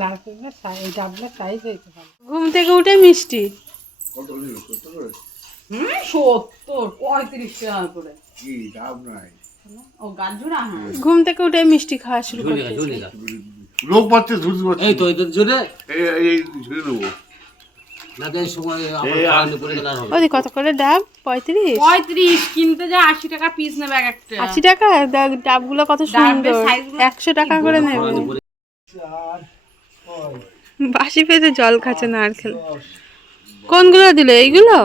লাল কুমড়া size ডাবলা size হয়েছে ভালো ঘুম থেকে উঠে মিষ্টি। হুম সত্তর পঁয়ত্রিশ টাকা করে। কি ডাব নাই? ও গাজরা হ্যাঁ ঘুম থেকে উঠে মিষ্টি খাওয়া শুরু। লোক পাচ্ছে ঝুড়ি পাচ্ছে। এই তো এদের জন্য এই এই ঝুড়ি নেব। এই এই। ওদি কত করে ডাব? পঁয়ত্রিশ? পঁয়ত্রিশ কিনতে যা আশি টাকা পিস নেবে এক একটা। আশি টাকা? ডাবগুলো কত সুন্দর। একশো টাকা করে নেবে। বাসি পেতে জল খাচ্ছে না আর খেলে। কোনগুলো দিলে এইগুলো?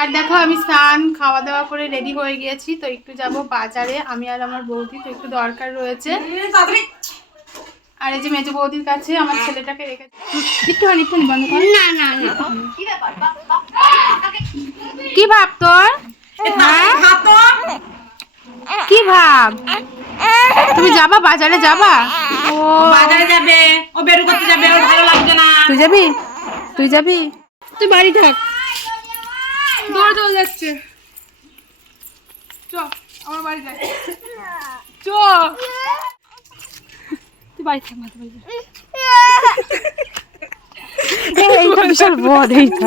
আর দেখো আমি স্নান খাওয়া দাওয়া করে রেডি হয়ে গিয়েছি তো একটু যাব বাজারে। আমি আর আমার বৌদি তো একটু দরকার রয়েছে। আর এই যে মেজো বৌদির কাছে আমার ছেলেটাকে রেখে একটুখানি একটু বন্ধ কর। না না কি ভাব তোর? হ্যাঁ? কি ভাব? তুমি যাবা? বাজারে যাবা? ও। বাজারে যাবে। ও বের করতে যাবে। ওর ভালো লাগছে না। তুই যাবি? তুই যাবি? তুই বাড়ি থাক। দৌড়ে চলে যাচ্ছে। চ আমার বাড়ি যাই চ। তুই বাড়ি থাক মাথা বাড়ি এইটা বিশাল বদ এইটা।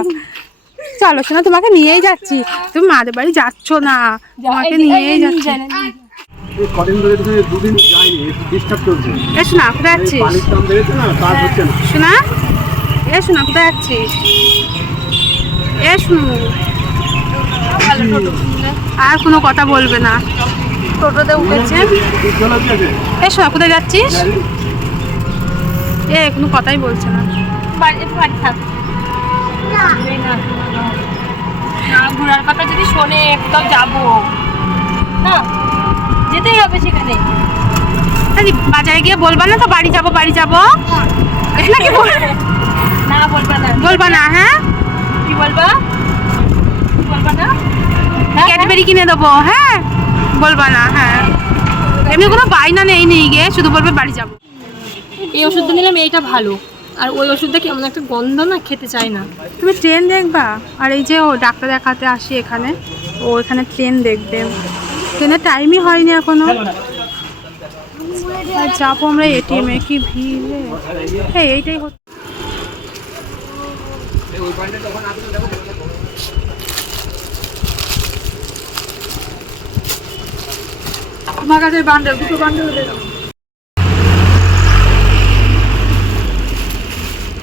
চলো শোনা তোমাকে নিয়েই যাচ্ছি। তুমি মাদের বাড়ি যাচ্ছ না। তোমাকে নিয়েই যাচ্ছি। কদিন ধরে তুমি দুদিন যায়নি ডিস্টার্ব চলছে। এ শোনা কোথায় যাচ্ছিস? পানির দাম বেড়েছে না কাজ হচ্ছে না। শোনা এ শোনা কোথায় যাচ্ছিস? এ শুনু। আর কোনো কথা বলবে না। টোটোতে উঠেছে। এ শোনা কোথায় যাচ্ছিস? এ কোনো কথাই বলছে না। বাড়ি বাড়ি থাক। না না ঘোরার কথা যদি শোনে একদম যাব। না যেতেই হবে সেখানে। বাজারে গিয়ে বলবা না তো বাড়ি যাব বাড়ি যাব? নাকি না বলবা না। বলবা না হ্যাঁ? কি বলবা? কি বলবা না? হ্যাঁ, ক্যাডবেরি কিনে দেবো হ্যাঁ? বলবা না হ্যাঁ। এমনি কোনো বায়না নেই নেই গিয়ে শুধু বলবে বাড়ি যাব। এই ওষুধটা নিলাম, এইটা ভালো। আর ওই ওষুধটা কেমন একটা গন্ধ না, খেতে চাই না। তুমি ট্রেন দেখবা? আর এই যে ও ডাক্তার দেখাতে আসি এখানে, ও এখানে ট্রেন দেখবে। ট্রেনের টাইমই হয়নি এখনও। আর যাব আমরা এটিএম কি ভিড় হ্যাঁ এইটাই হচ্ছে। আমার কাছে বান্ডেল, দুটো বান্ডেল দে দাও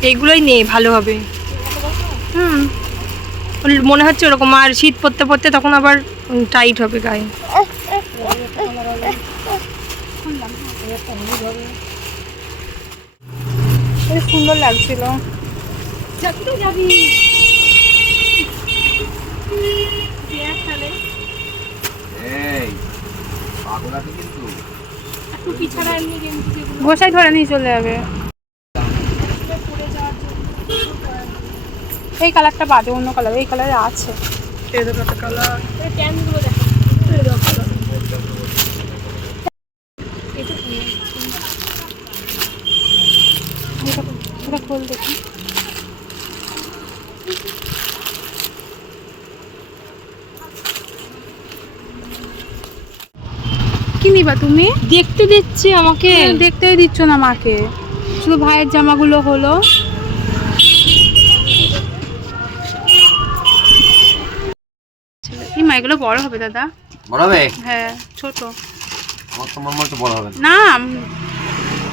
এইগুলোই নেই ভালো হবে। হুম। মনে হচ্ছে ওরকম আর শীত পড়তে পড়তে তখন আবার টাইট হবে গায়ে। বেশ সুন্দর লাগছিল। এই পাগল গোসাই ধরে নিয়ে চলে যাবে। এই কালারটা বাদে অন্য কালার এই কালারে আছে। খোল দেখি। কি নিবা তুমি? দেখতে দিচ্ছি আমাকে। দেখতেই দিচ্ছ না মাকে। শুধু ভাইয়ের জামাগুলো হলো। এই মাইগুলো বড় হবে দাদা। বড় হবে? হ্যাঁ ছোট। আমার তো মনে হচ্ছে বড় হবে না।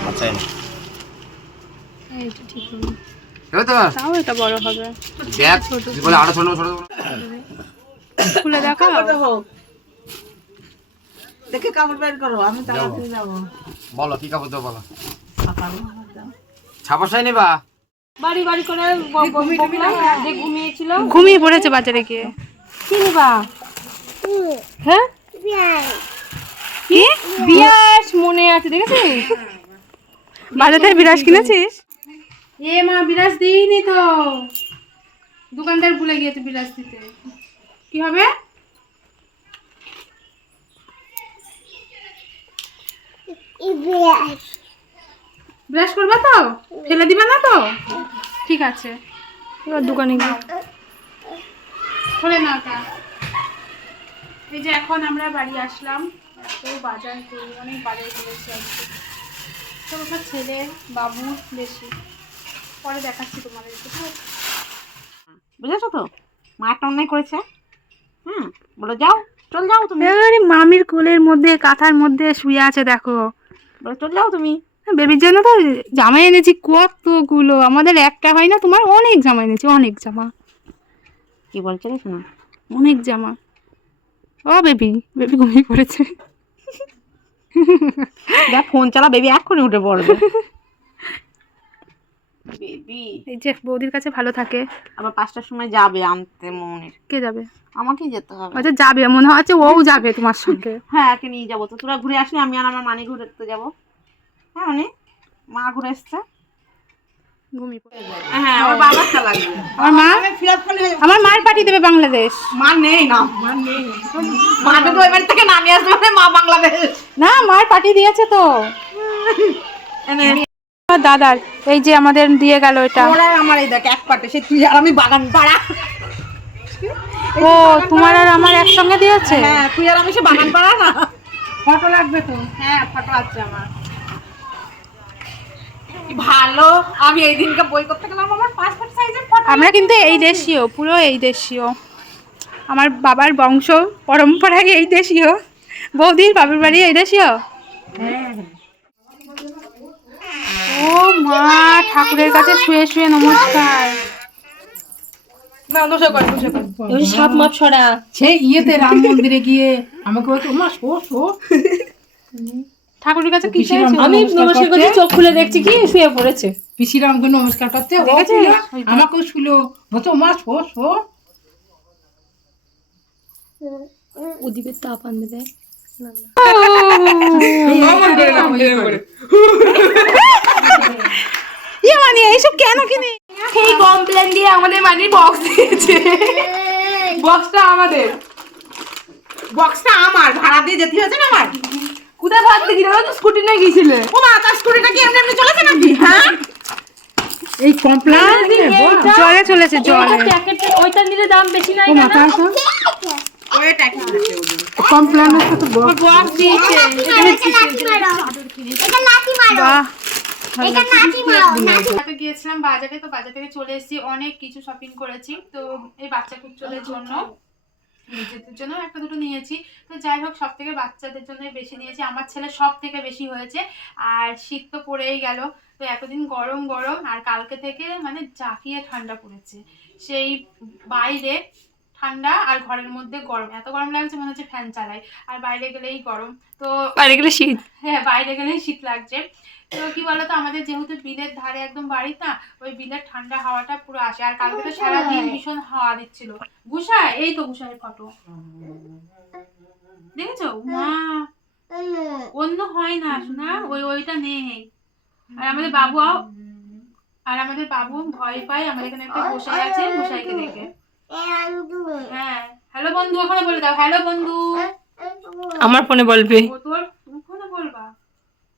আচ্ছা এইটা ঠিক হবে হবে তাও এটা বড় হবে। দেখ বলে আরও ছোট ছোট ছোট। খুলে দেখাও। দেখে কাপড় বের করো আমি তাড়াতাড়ি যাব বলো কি কাপড় দেবো বলো? ছাপাশাই নেবা? বাড়ি বাড়ি করে ব- ব- বকলাম, যে ঘুমিয়েছিল। ঘুমিয়ে পড়েছে বাজারে গিয়ে। কি নিবা? হ্যাঁ? কি? মনে আছে দেখেছিস? কিনেছিস? এ মা দিইনি তো। দোকানদার ভুলে গিয়েছে দিতে। কি হবে? ব্রাশ করবা তো? ফেলে দিবা না তো? ঠিক আছে। দোকানে গিয়ে। খোলে না ওটা। এই যে এখন আমরা বাড়ি আসলাম এত বাজার করি অনেক বাজার করেছি আজকে। তো ওটা ছেলে বাবু বেশি। পরে দেখাচ্ছি তোমাদেরকে ঠিক আছে? বুঝেছ তো? মা একটা অন্যায় করেছে। হুম বলো যাও চল যাও তুমি। আরে মামির কোলের মধ্যে কাঁথার মধ্যে শুয়ে আছে দেখো। বলো চল যাও তুমি। বেবির জন্য তো জামা এনেছি কতগুলো। আমাদের একটা হয় না তোমার অনেক জামা এনেছি অনেক জামা। কি বলছে রে শোনা? অনেক জামা। ও বেবি বেবি ঘুমিয়ে পড়েছে। দেখ ফোন চালা বেবি এক্ষুনি উঠে পড়বে। বেবি। এই যে বৌদির কাছে ভালো থাকে। আবার পাঁচটার সময় যাবে আনতে মনের। কে যাবে? আমাকেই যেতে হবে। আচ্ছা যাবে মনে হচ্ছে ও যাবে তোমার সঙ্গে। হ্যাঁ একে নিয়ে যাব। তো তোরা ঘুরে আসলি আমি আর আমার মানি ঘুরতে যাব। হ্যাঁ মানে মা ঘুরে এসছে। ঘুমিয়ে পড়ে হ্যাঁ আমার বাবারটা লাগবে। আমার মা? আমার মার পাঠিয়ে দেবে বাংলাদেশ। মা নেই না মা নেই। মা তো ওই থেকে নামিয়ে আসবে মানে মা বাংলাদেশ। না মার পাঠিয়ে দিয়েছে তো। দাদার এই যে আমাদের দিয়ে গেল এটা। ওরা আমার এই দেখ এক পাটে। সে তুই আর আমি বাগান পাড়া ও তোমার আর আমার একসঙ্গে দিয়েছে? হ্যাঁ তুই আর আমি সে বাগান পাড়া না। ফটো লাগবে তো? হ্যাঁ ফটো আছে আমার। ভালো। আমি এই দিনকে বই করতে গেলাম আমার পাসপোর্ট সাইজের ফটো আমরা কিন্তু এই দেশীয় পুরো এই দেশীয়। আমার বাবার বংশ পরম্পরায় এই দেশীয়। বৌদির বাবার বাড়ি এই দেশীয়? ও মা ঠাকুরের কাছে শুয়ে শুয়ে নমস্কার। সাপ মাপ ছড়া সেই ইয়েতে রাম মন্দিরে গিয়ে আমাকে বলতো মা শো শো। ঠাকুরের কাছে কি চাইছো? আমি নমস্কার করছি? চোখ খুলে দেখছি কি? শুয়ে পড়েছে। পিসিরামকে নমস্কার করতে ও? আমাকেও শুলো। বলতো মা শো শো। তাপ আনবে দেয়। ইয়ে মানে এইসব কেন কিনে? সেই কমপ্লেন দিয়ে আমাদের মানির বক্স দিয়েছে। বক্সটা আমাদের। বক্সটা আমার ভাড়া দিয়ে যেতে হয়েছে না আমার? তো স্কুটি নিয়ে গিয়েছিলে। ও মা তার স্কুটিটা কি এমনি এমনি চলেছে নাকি? হ্যাঁ। এই কমপ্লান জলে চলেছে জলে। প্যাকেটটা ওইটা নিলে দাম বেশি নাই বক্স দিয়েছে বাহ গিয়েছিলাম বাজারে তো বাজার থেকে চলে এসেছি অনেক কিছু শপিং করেছি। তো এই বাচ্চা কুচলের জন্য। নিজেদের জন্য একটা দুটো নিয়েছি। তো যাই হোক, সব থেকে বাচ্চাদের জন্য বেশি নিয়েছি। আমার ছেলে সব থেকে বেশি হয়েছে। আর শীত তো পড়েই গেল। তো এতদিন গরম গরম। আর কালকে থেকে মানে জাফিয়ে ঠান্ডা পড়েছে। সেই বাইরে ঠান্ডা আর ঘরের মধ্যে গরম। এত গরম লাগছে মনে হচ্ছে ফ্যান চালাই। আর বাইরে গেলেই গরম। তো বাইরে গেলে শীত। হ্যাঁ বাইরে গেলেই শীত লাগছে। তো কি বলতো আমাদের যেহেতু বিলের ধারে একদম বাড়ি না ওই বিলের ঠান্ডা হাওয়াটা পুরো আসে। আর কালকে তো সারাদিন ভীষণ হাওয়া দিচ্ছিল। গুসায় এই তো গুসাইয়ের ফটো। দেখেছ? মা অন্য হয় না শোনা ওই ওইটা নেই। আর আমাদের বাবু আর আমাদের বাবু ভয় পায় আমাদের এখানে একটা গোসাই আছে গোসাইকে দেখে। হ্যাঁ। হ্যালো বন্ধু ওখানে বলে দাও। হ্যালো বন্ধু। আমার ফোনে বলবে। ও তোর ওখানে বলবা?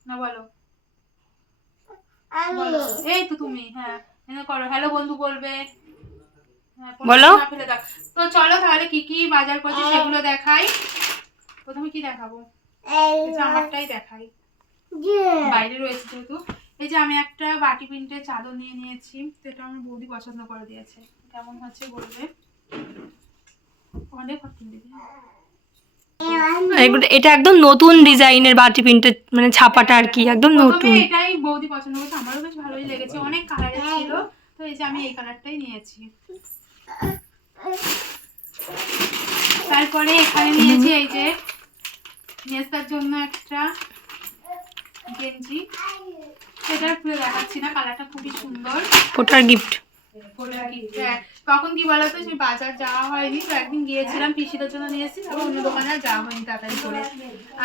না বলো। এই তো তুমি হ্যাঁ। এনে করো। হ্যালো বন্ধু বলবে। হ্যাঁ, বলো। তো চলো তাহলে কি কি বাজার করছি সেগুলো দেখাই। প্রথমে কি দেখাবো? আমারটাই দেখাই। বাইরে রয়েছে যেহেতু। এই যে আমি একটা বাটি প্রিন্টে চাদর নিয়ে নিয়েছি তো এটা আমার বৌদি পছন্দ করে দিয়েছে। কেমন হচ্ছে বলবে? অনেক এটা একদম নতুন ডিজাইনের বাটি প্রিন্টের মানে ছাপাটা আর কি একদম নতুন। এটাই বৌদি পছন্দ করছে আমারও বেশ ভালোই লেগেছে অনেক কালারের ছিল তো এই যে আমি এই কালারটাই নিয়েছি। তারপরে এখানে নিয়েছি এই যে মেস্তার জন্য একটা গেঞ্জি। সেটা খুলে দেখাচ্ছি না কালারটা খুবই সুন্দর। ওটার গিফট হ্যাঁ, তখন কি বলতো বাজার যাওয়া হয়নি তো একদিন গিয়েছিলাম পিসিদের জন্য নিয়ে এসেছি তারপর অন্য দোকানে আর যাওয়া হয়নি তাড়াতাড়ি করে।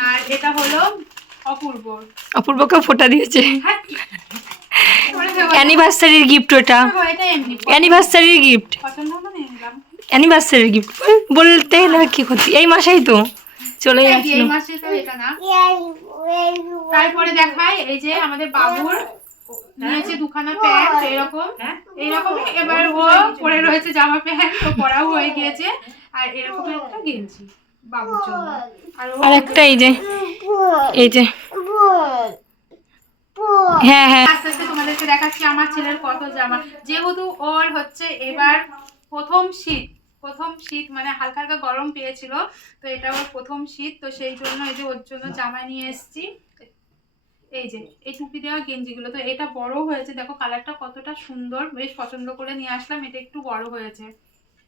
আর এটা হলো অপূর্ব। অপূর্বকে ফোটা দিয়েছে। হ্যাঁ। অ্যানিভার্সারির গিফট ওটা। এমনি অ্যানিভার্সারির গিফট অ্যানিভার্সারির গিফট বলতে না কি ক্ষতি এই মাসেই তো চলে এই যে, আসলো। এই মাসে তো এটা না। তারপরে দেখাই এই যে আমাদের বাবুর নিয়েছে দুখানা প্যান্ট এরকম এরকম এবার ও পরে রয়েছে জামা প্যান্ট ও পরাও হয়ে গিয়েছে। আর এরকম একটা গেঞ্জি বাবুর জন্য। আর একটা এই যে এই যে। হ্যাঁ হ্যাঁ। আস্তে আস্তে তোমাদেরকে দেখাচ্ছি আমার ছেলের কত জামা। যেহেতু ওর হচ্ছে এবার প্রথম শীত প্রথম শীত মানে হালকা হালকা গরম পেয়েছিল তো এটা ওর প্রথম শীত তো সেই জন্য এই যে ওর জন্য জামা নিয়ে এসেছি। এই যে, এই টুপি দেওয়া গেঞ্জিগুলো, তো এটা বড় হয়েছে। দেখো কালারটা কতটা সুন্দর। বেশ পছন্দ করে নিয়ে আসলাম, এটা একটু বড় হয়েছে।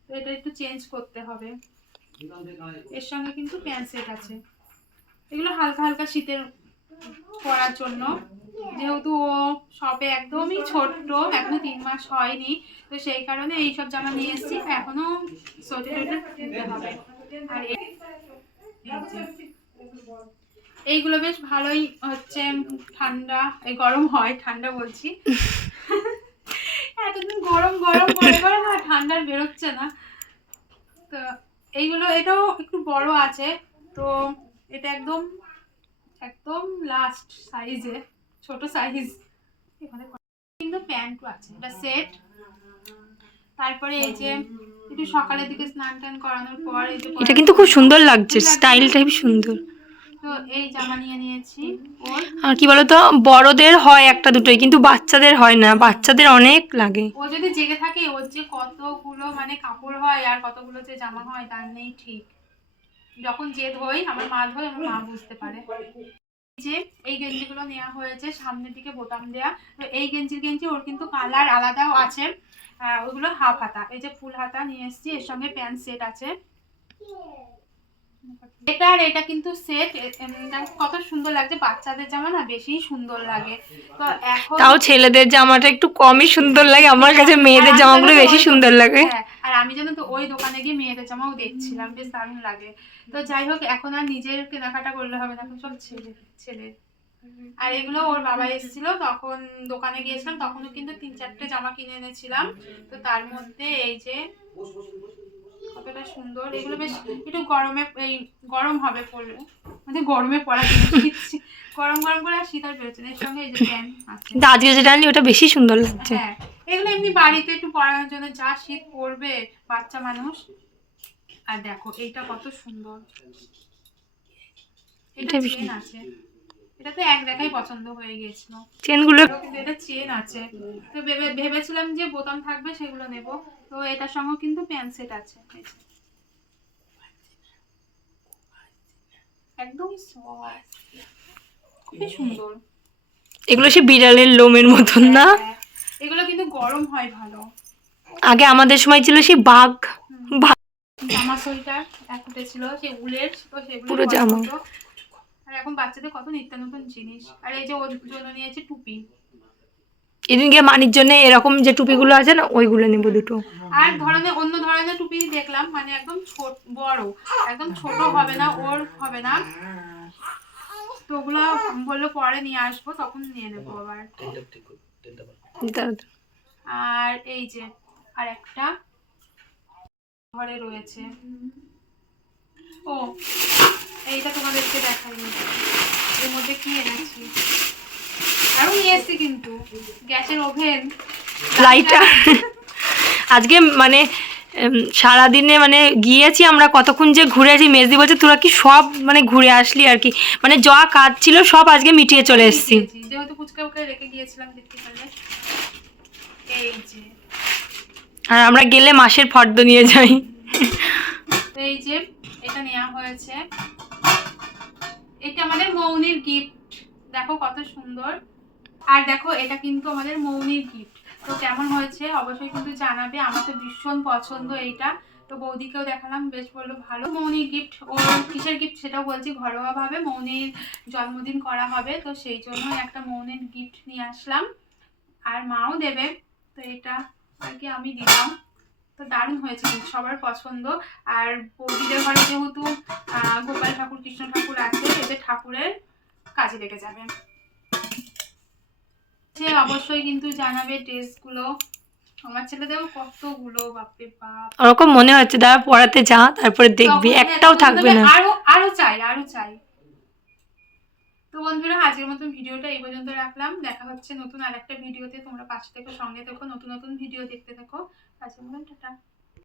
তো এটা একটু চেঞ্জ করতে হবে। এর সঙ্গে কিন্তু প্যান্ট সেট আছে। এগুলো হালকা হালকা শীতের পরার জন্য। যেহেতু ও সবে একদমই ছোট্ট, এখনও তিন মাস হয়নি। তো সেই কারণে এইসব জামা নিয়ে এসেছি। এখনও সোয়েটার হবে। আর এই- এই। এইগুলো বেশ ভালোই হচ্ছে ঠান্ডা এই গরম হয় ঠান্ডা বলছি। এতদিন গরম গরম করে করে না ঠান্ডার বেরোচ্ছে না। তো এইগুলো এটাও একটু বড় আছে তো এটা একদম একদম লাস্ট সাইজে ছোট সাইজ এখানে কিন্তু প্যান্টও আছে এটা সেট তারপরে এই যে একটু সকালের দিকে স্নান টান করানোর পর এটা কিন্তু খুব সুন্দর লাগছে স্টাইলটা খুব সুন্দর। তো এই জামা নিয়ে নিয়েছি। আর কি বলতো বড়দের হয় একটা দুটোই কিন্তু বাচ্চাদের হয় না বাচ্চাদের অনেক লাগে। ও যদি জেগে থাকে ওর যে কতগুলো মানে কাপড় হয় আর কতগুলো যে জামা হয় তার নেই ঠিক। যখন জেদ হই আমার মা ধোয় আমার মা বুঝতে পারে। এই যে এই গেঞ্জিগুলো নেওয়া হয়েছে সামনের দিকে বোতাম দেয়া। তো এই গেঞ্জির গেঞ্জি ওর কিন্তু কালার আলাদাও আছে। ওগুলো হাফ হাতা। এই যে ফুল হাতা নিয়ে এসেছি এর সঙ্গে প্যান্ট সেট আছে। এটা আর এটা কিন্তু সেট কত সুন্দর লাগছে। বাচ্চাদের জামা না বেশি সুন্দর লাগে। তো এখন তাও ছেলেদের জামাটা একটু কমই সুন্দর লাগে। আমার কাছে মেয়েদের জামাগুলো বেশি সুন্দর লাগে। হ্যাঁ, আর আমি জানো তো ওই দোকানে গিয়ে মেয়েদের জামাও দেখছিলাম। বেশ দারুণ লাগে। তো যাই হোক এখন আর নিজের কেনাকাটা করলে হবে না। এখন সব ছেলে ছেলে। আর এগুলো ওর বাবা এসেছিল তখন দোকানে গিয়েছিলাম। তখনও কিন্তু তিন চারটে জামা কিনে এনেছিলাম। তো তার মধ্যে এই যে কতটা সুন্দর। এগুলো বেশ একটু গরমে এই গরম হবে পরলে মানে গরমে শীত- গরম গরম করে আর শীত আর বেরোচ্ছে এর সঙ্গে এই যে প্যান্ট আছে। আজকে যেটা ওটা বেশি সুন্দর লাগছে। হ্যাঁ এগুলো এমনি বাড়িতে একটু পড়ানোর জন্য যা শীত পড়বে বাচ্চা মানুষ। আর দেখো এইটা কত সুন্দর। এটা চেন আছে। এটা তো এক দেখাই পছন্দ হয়ে গিয়েছিল। চেনগুলো এটা চেন আছে। তো ভেবে ভেবেছিলাম যে বোতাম থাকবে সেগুলো নেব। তো এটার সঙ্গে কিন্তু প্যান্ট সেট আছে। একদম। খুবই সুন্দর। এগুলো সে বিড়ালের লোমের মতন না? হ্যাঁ, এগুলো কিন্তু গরম হয় ভালো। আগে আমাদের সময় ছিল সেই বাঘ। জামা সোয়েটার এক উঠেছিল সেই উলের তো সেগুলো পুরো পরা জামা। আর এখন বাচ্চাদের কত নিত্য নতুন জিনিস। আর এই যে ওর জন্য নিয়েছে টুপি। এদিনকে মানির জন্য এরকম যে টুপিগুলো আছে না, ওইগুলো নেব দুটো। আর ধরনের অন্য ধরনের টুপি দেখলাম মানে একদম ছোট, বড়, একদম ছোট হবে না, ওর হবে না। তো ওগুলো বলল পরে নিয়ে আসব, তখন নিয়ে নেব আবার। আর এই যে, আর একটা ঘরে রয়েছে। ও, এইটা তোমাদেরকে দেখাইনি এর মধ্যে কি এনেছি? আরও নিয়ে এসছি কিন্তু। গ্যাসের ওভেন। লাইটার আজকে মানে সারাদিনে মানে গিয়েছি আমরা কতক্ষণ যে ঘুরে আছি মেজদি বলছে তোরা কি সব মানে ঘুরে আসলি আর কি? মানে যা কাজ ছিল সব আজকে মিটিয়ে চলে এসেছি। যেহেতু ফুচকা ফুচকা রেখে গিয়েছিলাম এই যে। আর আমরা গেলে মাসের ফর্দ নিয়ে যাই। তো এই যে এটা নেওয়া হয়েছে। এটা আমাদের মৌনির গিফট দেখো কত সুন্দর। আর দেখো, এটা কিন্তু আমাদের মৌনির গিফট তো কেমন হয়েছে অবশ্যই কিন্তু জানাবে। আমার তো ভীষণ পছন্দ এইটা। তো বৌদিকেও দেখালাম, বেশ বলল ভালো। মৌনির গিফট ও কিসের গিফট সেটাও বলছি ঘরোয়াভাবে মৌনির জন্মদিন করা হবে। তো সেই জন্য একটা মৌনির গিফট নিয়ে আসলাম। আর মাও দেবে। তো এটা আর কি আমি দিলাম। তো দারুণ হয়েছে সবার পছন্দ। আর বৌদিদের ঘরে যেহেতু গোপাল ঠাকুর, কৃষ্ণ ঠাকুর আছে এতে ঠাকুরের কাজে লেগে যাবে। সে অবশ্যই কিন্তু জানাবে ড্রেসগুলো। আমার ছেলেদেরও কতগুলো বাপরে বাপ। ওরকম মনে হচ্ছে দাঁড়া পড়াতে যা তারপরে দেখবি একটাও থাকবে না। আরও আরও চাই আরও চাই। তো বন্ধুরা আজকের মতন ভিডিওটা এই পর্যন্ত রাখলাম। দেখা হচ্ছে নতুন আরেকটা ভিডিওতে। তোমরা পাশে থেকো সঙ্গে থেকো নতুন নতুন ভিডিও দেখতে থাকো। আজকের মতন টাটা।